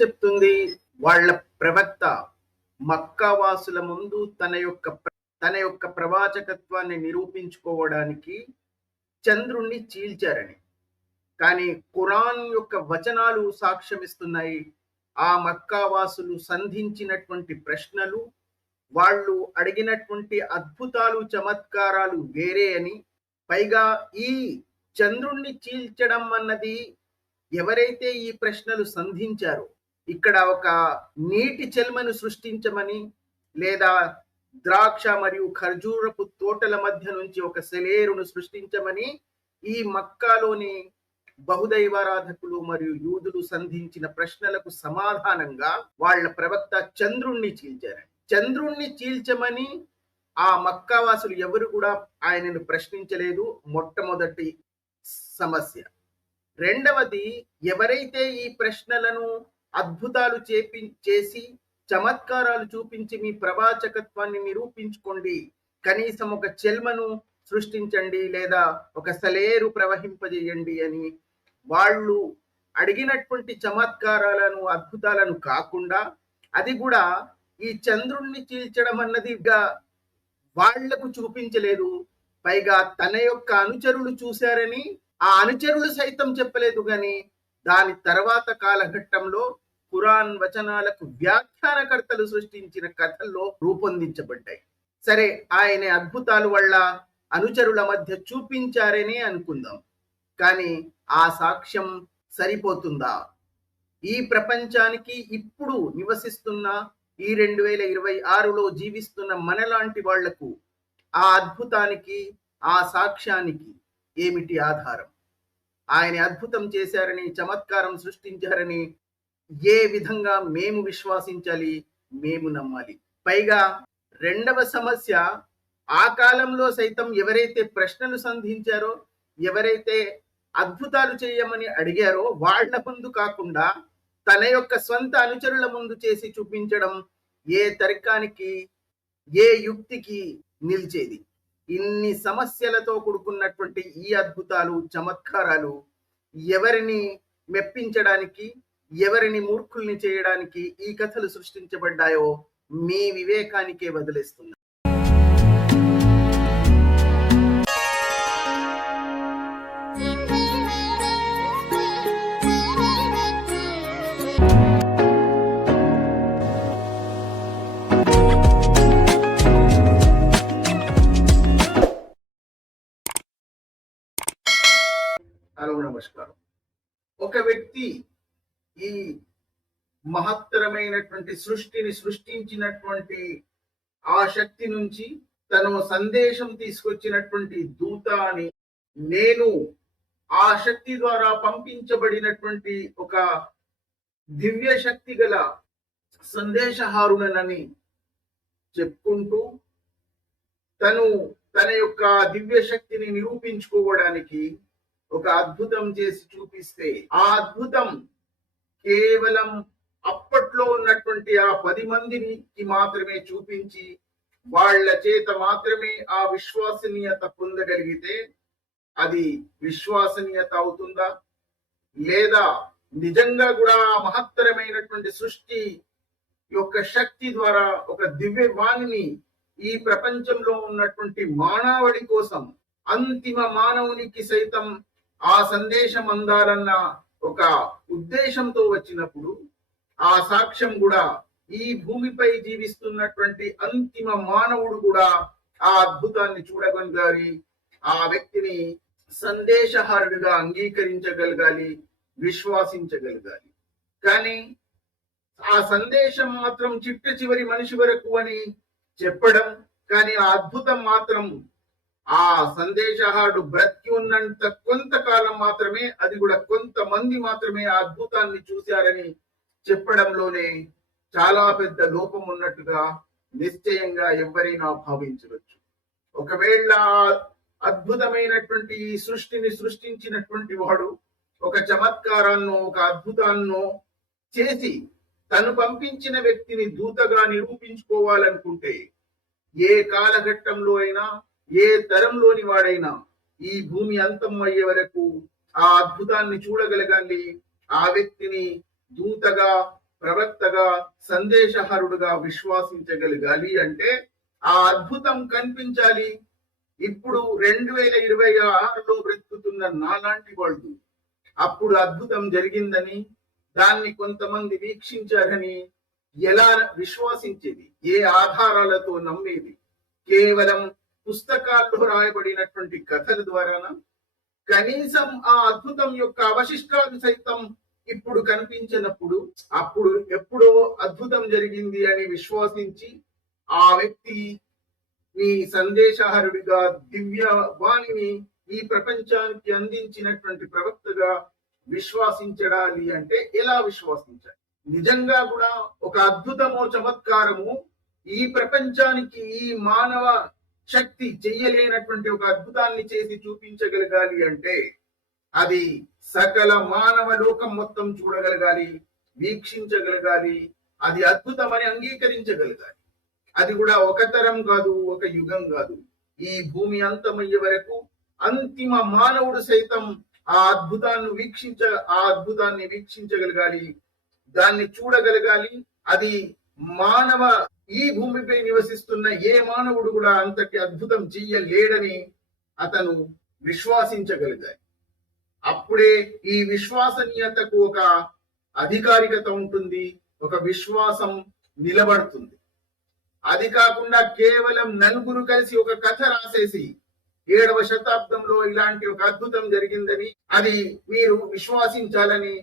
చెప్తుంది, వాళ్ళ ప్రవక్త మక్కా వాసుల ముందు తన యొక్క ప్రవాచకత్వాన్ని నిరూపించుకోవడానికి చంద్రుణ్ణి చీల్చారని. కానీ ఖురాన్ యొక్క వచనాలు సాక్ష్యమిస్తున్నాయి, ఆ మక్కా వాసులు సంధించినటువంటి ప్రశ్నలు, వాళ్ళు అడిగినటువంటి అద్భుతాలు చమత్కారాలు వేరే అని. పైగా ఈ చంద్రుణ్ణి చీల్చడం అన్నది, ఎవరైతే ఈ ప్రశ్నలు సంధించారో, ఇక్కడ ఒక నీటి చెల్మను సృష్టించమని, లేదా ద్రాక్ష మరియు ఖర్జూరపు తోటల మధ్య నుంచి ఒక సెలేరును సృష్టించమని ఈ మక్కాలోని బహుదైవారాధకులు మరియు యూదులు సంధించిన ప్రశ్నలకు సమాధానంగా వాళ్ళ ప్రవక్త చంద్రుణ్ణి చీల్చారని. చంద్రుణ్ణి చీల్చమని ఆ మక్కావాసులు ఎవరు కూడా ఆయనను ప్రశ్నించలేదు. మొట్టమొదటి సమస్య. రెండవది, ఎవరైతే ఈ ప్రశ్నలను అద్భుతాలు చేసి చమత్కారాలు చూపించి మీ ప్రవాచకత్వాన్ని నిరూపించుకోండి, కనీసం ఒక చెల్మను సృష్టించండి లేదా ఒక సలేరు ప్రవహింపజేయండి అని వాళ్ళు అడిగినటువంటి చమత్కారాలను అద్భుతాలను కాకుండా, అది కూడా ఈ చంద్రుణ్ణి చీల్చడం అన్నదిగా వాళ్లకు చూపించలేదు. పైగా తన యొక్క అనుచరులు చూశారని ఆ అనుచరులు సైతం చెప్పలేదు. కానీ దాని తర్వాత కాలఘట్టంలో ఖురాన్ వచనాలకు వ్యాఖ్యానకర్తలు సృష్టించిన కథల్లో రూపొందించబడ్డాయి. సరే, ఆయన అద్భుతాలు వల్ల అనుచరుల మధ్య చూపించారని అనుకుందాం. కానీ ఆ సాక్ష్యం సరిపోతుందా? ఈ ప్రపంచానికి ఇప్పుడు నివసిస్తున్న ఈ 2026లో జీవిస్తున్న మనలాంటి వాళ్లకు ఆ అద్భుతానికి, ఆ సాక్ష్యానికి ఏమిటి ఆధారం? ఆయన అద్భుతం చేశారని, చమత్కారం సృష్టించారని ఏ విధంగా మేము విశ్వాసించాలి, మేము నమ్మాలి? పైగా రెండవ సమస్య, ఆ కాలంలో సైతం ఎవరైతే ప్రశ్నలు సంధించారో, ఎవరైతే అద్భుతాలు చేయమని అడిగారో వాళ్ళ ముందు కాకుండా తన యొక్క స్వంత అనుచరుల ముందు చేసి చూపించడం ఏ తర్కానికి, ఏ యుక్తికి నిలిచేది? ఇన్ని సమస్యలతో కూడుకున్నటువంటి ఈ అద్భుతాలు, చమత్కారాలు ఎవరిని మెప్పించడానికి, ఎవరిని మూర్ఖుల్ని చేయడానికి ఈ కథలు సృష్టించబడ్డాయో మీ వివేకానికే వదిలేస్తున్నా. హలో, నమస్కారం. ఒక వ్యక్తి ఈ మహత్తరమైనటువంటి సృష్టిని సృష్టించినటువంటి ఆ శక్తి నుంచి తను సందేశం తీసుకొచ్చినటువంటి దూత అని, నేను ఆ శక్తి ద్వారా పంపించబడినటువంటి ఒక దివ్య శక్తి గల సందేశహారునని చెప్పుకుంటూ తన యొక్క దివ్య శక్తిని నిరూపించుకోవడానికి ఒక అద్భుతం చేసి చూపిస్తే, ఆ అద్భుతం కేవలం అప్పట్లో ఉన్నటువంటి ఆ 10 మందికి మాత్రమే చూపించి వాళ్ళ చేత మాత్రమే ఆ విశ్వసనీయత పొందగలిగితే అది విశ్వసనీయత అవుతుందా? లేదా నిజంగా కూడా ఆ మహత్తరమైనటువంటి సృష్టి యొక్క శక్తి ద్వారా ఒక దివ్యవాణిని ఈ ప్రపంచంలో ఉన్నటువంటి మానవాళి కోసం, అంతిమ మానవునికి సైతం ఆ సందేశం అందాలన్న ఒక ఉద్దేశంతో వచ్చినప్పుడు, ఆ సాక్ష్యం కూడా ఈ భూమిపై జీవిస్తున్నటువంటి అంతిమ మానవుడు కూడా ఆ అద్భుతాన్ని చూడగలగాలి, ఆ వ్యక్తిని సందేశహారుడిగా అంగీకరించగలగాలి, విశ్వాసించగలగాలి. కానీ ఆ సందేశం మాత్రం చిట్ట చివరి మనిషి వరకు అని చెప్పడం, కానీ ఆ అద్భుతం మాత్రం ఆ సందేశహారుడు బ్రతికి ఉన్నంత కొంతకాలం మాత్రమే, అది కూడా కొంతమంది మాత్రమే ఆ అద్భుతాన్ని చూశారని చెప్పడంలోనే చాలా పెద్ద లోపం ఉన్నట్టుగా నిశ్చయంగా ఎవరైనా భావించవచ్చు. ఒకవేళ అద్భుతమైనటువంటి ఈ సృష్టిని సృష్టించినటువంటి వాడు ఒక చమత్కారాన్నో, ఒక అద్భుతాన్నో చేసి తను పంపించిన వ్యక్తిని దూతగా నిరూపించుకోవాలనుకుంటే, ఏ కాలఘట్టంలో అయినా, ఏ తరంలోని వాడైనా ఈ భూమి అంతం అయ్యే వరకు ఆ అద్భుతాన్ని చూడగలగాలి, ఆ వ్యక్తిని దూతగా ప్రవక్తగా సందేశహరుడుగా విశ్వాసించగలగాలి అంటే ఆ అద్భుతం కనిపించాలి. ఇప్పుడు 2026లో బ్రతుకుతున్న నాలాంటి వాళ్ళు అప్పుడు అద్భుతం జరిగిందని, దాన్ని కొంతమంది వీక్షించారని ఎలా విశ్వాసించేది? ఏ ఆధారాలతో నమ్మేది? కేవలం పుస్తకాల్లో రాయబడినటువంటి కథల ద్వారానా? కనీసం ఆ అద్భుతం యొక్క అవశిష్టాలు సైతం ఇప్పుడు కనిపించినప్పుడు, అప్పుడు ఎప్పుడో అద్భుతం జరిగింది అని విశ్వసించి ఆ వ్యక్తి మీ సందేశహరుడిగా దివ్య వాణిని ఈ ప్రపంచానికి అందించినటువంటి ప్రవక్తగా విశ్వాసించడాలి అంటే ఎలా విశ్వాసించాలి? నిజంగా కూడా ఒక అద్భుతమో చమత్కారము ఈ ప్రపంచానికి ఈ మానవ శక్తి చెయ్యలేనటువంటి ఒక అద్భుతాన్ని చేసి చూపించగలగాలి అంటే అది సకల మానవ లోకం మొత్తం చూడగలగాలి, వీక్షించగలగాలి, అది అద్భుతమని అంగీకరించగలగాలి. అది కూడా ఒక తరం కాదు, ఒక యుగం కాదు, ఈ భూమి అంతమయ్యే వరకు అంతిమ మానవుడు సైతం ఆ అద్భుతాన్ని వీక్షించగలగాలి, దాన్ని చూడగలగాలి. అది మానవ ఈ భూమిపై నివసిస్తున్న ఏ మానవుడు కూడా అంతటి అద్భుతం చెయ్యలేడని అతను విశ్వాసించగలగాలి. అప్పుడే ఈ విశ్వసనీయతకు ఒక అధికారికత ఉంటుంది, ఒక విశ్వాసం నిలబడుతుంది. అది కాకుండా కేవలం నలుగురు కలిసి ఒక కథ రాసేసి 7వ శతాబ్దంలో ఇలాంటి ఒక అద్భుతం జరిగిందని అది మీరు విశ్వాసించాలని,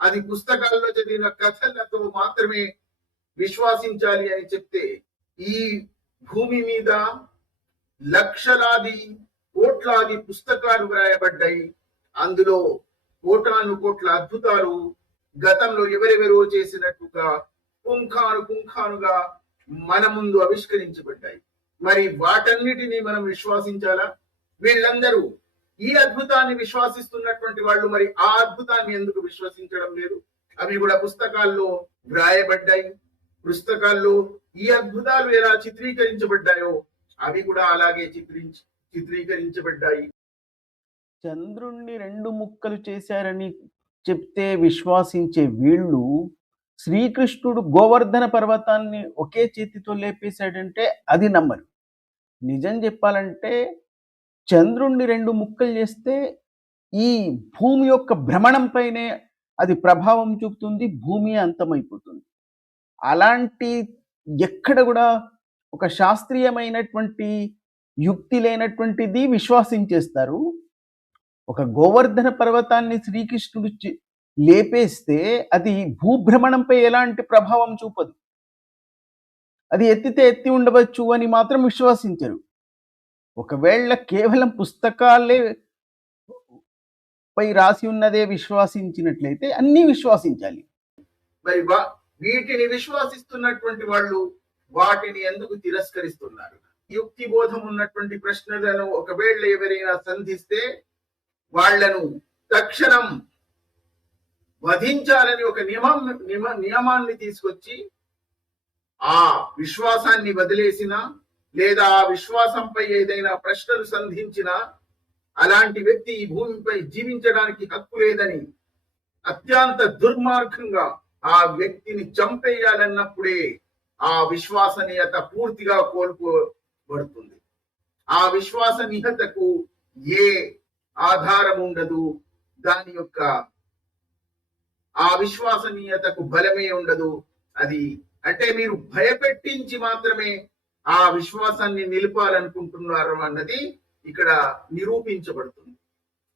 అది పుస్తకాల్లో చదివిన కథలతో మాత్రమే విశ్వాసించాలి అని చెప్తే, ఈ భూమి మీద లక్షలాది కోట్లాది పుస్తకాలు వ్రాయబడ్డాయి. అందులో కోటాను కోట్ల అద్భుతాలు గతంలో ఎవరెవరో చేసినట్టుగా పుంఖానుగా మన ముందు ఆవిష్కరించబడ్డాయి. మరి వాటన్నిటినీ మనం విశ్వాసించాలా? వీళ్ళందరూ ఈ అద్భుతాన్ని విశ్వాసిస్తున్నటువంటి వాళ్ళు మరి ఆ అద్భుతాన్ని ఎందుకు విశ్వసించడం లేదు? అవి కూడా పుస్తకాల్లో వ్రాయబడ్డాయి. పుస్తకాల్లో ఈ అద్భుతాలు ఎలా చిత్రీకరించబడ్డాయో అవి కూడా అలాగే చిత్రీకరించబడ్డాయి. చంద్రుణ్ణి 2 ముక్కలు చేశారని చెప్తే విశ్వాసించే వీళ్ళు శ్రీకృష్ణుడు గోవర్ధన పర్వతాన్ని ఒకే చేతితో లేపేశాడంటే అది నమ్మరు. నిజం చెప్పాలంటే చంద్రుణ్ణి 2 ముక్కలు చేస్తే ఈ భూమి యొక్క భ్రమణంపైనే అది ప్రభావం చూపుతుంది, భూమి అంతమైపోతుంది. అలాంటి ఎక్కడ కూడా ఒక శాస్త్రీయమైనటువంటి యుక్తి లేనటువంటిది విశ్వాసించేస్తారు. ఒక గోవర్ధన పర్వతాన్ని శ్రీకృష్ణుడు లేపేస్తే అది భూభ్రమణంపై ఎలాంటి ప్రభావం చూపదు, అది ఎత్తితే ఎత్తి ఉండవచ్చు అని మాత్రం విశ్వసించరు. ఒకవేళ కేవలం పుస్తకాలే పై రాసి ఉన్నదే విశ్వసించినట్లయితే అన్ని విశ్వసించాలి. మరి వీటిని విశ్వసిస్తున్నటువంటి వాళ్ళు వాటిని ఎందుకు తిరస్కరిస్తున్నారు? యుక్తి బోధం ఉన్నటువంటి ప్రశ్నలను ఒకవేళ ఎవరైనా సంధిస్తే వాళ్లను తక్షణం వధించాలని ఒక నియమాన్ని తీసుకొచ్చి ఆ విశ్వాసాన్ని వదిలేసిన లేదా ఆ విశ్వాసంపై ఏదైనా ప్రశ్నలు సంధించినా అలాంటి వ్యక్తి ఈ భూమిపై జీవించడానికి హక్కు లేదని అత్యంత దుర్మార్గంగా ఆ వ్యక్తిని చంపేయాలన్నప్పుడే ఆ విశ్వసనీయత పూర్తిగా కోల్పోబడుతుంది. ఆ విశ్వసనీయతకు ఏ ఆధారం ఉండదు, దాని యొక్క ఆ విశ్వసనీయతకు బలమే ఉండదు. అది అంటే మీరు భయపెట్టించి మాత్రమే ఆ విశ్వాసాన్ని నిలపాలనుకుంటున్నారు అన్నది ఇక్కడ నిరూపించబడుతుంది.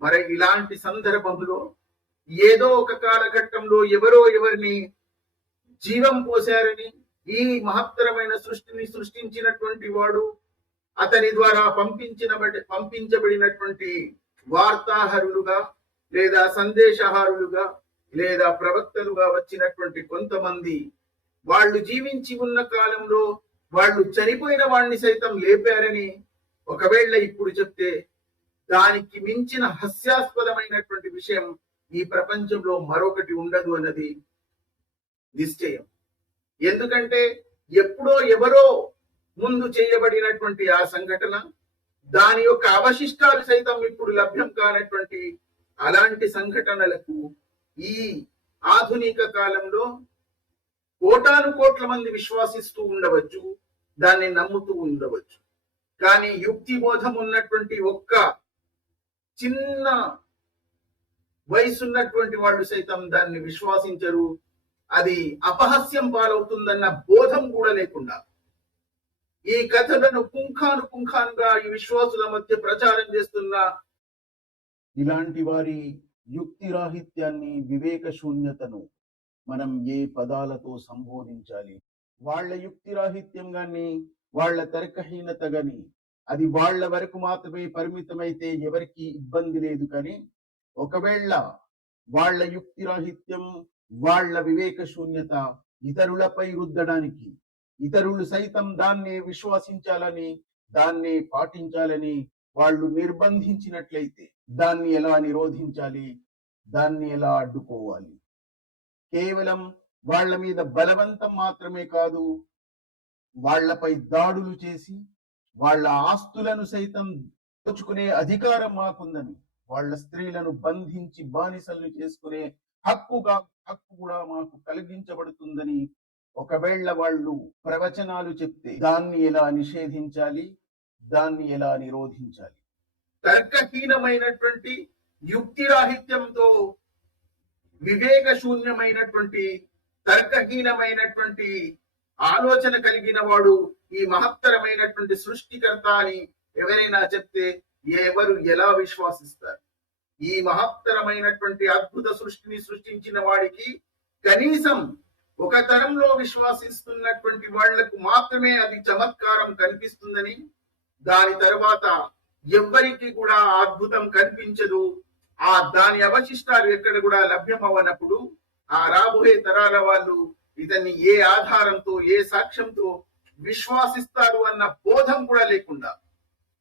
మరి ఇలాంటి సందర్భంలో ఏదో ఒక కాలఘట్టంలో ఎవరో ఎవరిని జీవం పోశారని ఈ మహత్తరమైన సృష్టిని సృష్టించినటువంటి వాడు అతని ద్వారా పంపించబడినటువంటి వార్తాహరులుగా లేదా సందేశహారులుగా లేదా ప్రవక్తలుగా వచ్చినటువంటి కొంతమంది వాళ్ళు జీవించి ఉన్న కాలంలో వాళ్ళు చనిపోయిన వాడిని సైతం లేపారని ఒకవేళ ఇప్పుడు చెప్తే దానికి మించిన హాస్యాస్పదమైనటువంటి విషయం ఈ ప్రపంచంలో మరొకటి ఉండదు అన్నది నిశ్చయం. ఎందుకంటే ఎప్పుడో ఎవరో ముందు చేయబడినటువంటి ఆ సంఘటన, దాని యొక్క అవశిష్టాలు సైతం ఇప్పుడు లభ్యం కానటువంటి అలాంటి సంఘటనలకు ఈ ఆధునిక కాలంలో కోటాను కోట్ల మంది విశ్వాసిస్తూ ఉండవచ్చు, దాన్ని నమ్ముతూ ఉండవచ్చు. కానీ యుక్తి బోధం ఉన్నటువంటి ఒక్క చిన్న వయసున్నటువంటి వాళ్ళు సైతం దాన్ని విశ్వాసించరు. అది అపహాస్యం పాలవుతుందన్న బోధం కూడా లేకుండా ఈ కథలను పుంఖానుగా ఈ విశ్వాసుల మధ్య ప్రచారం చేస్తున్న ఇలాంటి వారి యుక్తి రాహిత్యాన్ని, వివేక శూన్యతను మనం ఏ పదాలతో సంబోధించాలి? వాళ్ళ యుక్తి రాహిత్యం గాని, వాళ్ళ తర్కహీనత గాని అది వాళ్ళ వరకు మాత్రమే పరిమితమైతే ఎవరికి ఇబ్బంది లేదు. కానీ ఒకవేళ వాళ్ళ యుక్తి రాహిత్యం, వాళ్ళ వివేక శూన్యత ఇతరులపై రుద్దడానికి, ఇతరులు సైతం దాన్నే విశ్వసించాలని, దాన్నే పాటించాలని వాళ్ళు నిర్బంధించినట్లయితే దాన్ని ఎలా నిరోధించాలి? దాన్ని ఎలా అడ్డుకోవాలి? కేవలం వాళ్ళ మీద బలవంతం మాత్రమే కాదు, వాళ్లపై దాడులు చేసి వాళ్ళ ఆస్తులను సైతం దోచుకునే అధికారం మాకుందని, వాళ్ళ స్త్రీలను బంధించి బానిసలను చేసుకునే హక్కు కూడా మాకు కలిగించబడుతుందని ఒకవేళ వాళ్ళు ప్రవచనాలు చెప్తే దాన్ని ఎలా నిషేధించాలి? దాన్ని ఎలా నిరోధించాలి? తర్కహీనమైనటువంటి యుక్తి రాహిత్యంతో, వివేక శూన్యమైనటువంటి తర్కహీనమైనటువంటి ఆలోచన కలిగిన వాడు ఈ మహత్తరమైనటువంటి సృష్టికర్త అని ఎవరైనా చెప్తే ఎవరు ఎలా విశ్వాసిస్తారు? ఈ మహత్తరమైనటువంటి అద్భుత సృష్టిని సృష్టించిన వాడికి కనీసం ఒక తరంలో విశ్వాసిస్తున్నటువంటి వాళ్లకు మాత్రమే అది చమత్కారం కనిపిస్తుందని, దాని తర్వాత ఎవ్వరికి కూడా అద్భుతం కనిపించదు. దాని అవశిష్టాలు ఎక్కడ కూడా లభ్యం అవ్వనప్పుడు ఆ రాబోయే తరాల వాళ్ళు ఇతన్ని ఏ ఆధారంతో, ఏ సాక్ష్యంతో విశ్వాసిస్తారు అన్న బోధం కూడా లేకుండా,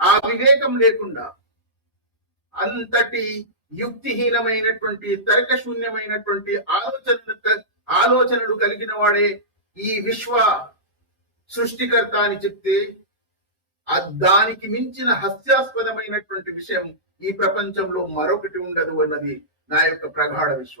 ఆ వివేకం లేకుండా, అంతటి యుక్తిహీనమైనటువంటి తర్కశూన్యమైనటువంటి ఆలోచనలు కలిగిన వాడే ఈ విశ్వ సృష్టికర్త అని చెప్తే దానికి మించిన హాస్యాస్పదమైనటువంటి విషయం ఈ ప్రపంచంలో మరొకటి ఉండదు అన్నది నా యొక్క ప్రగాఢ విశ్వాసం.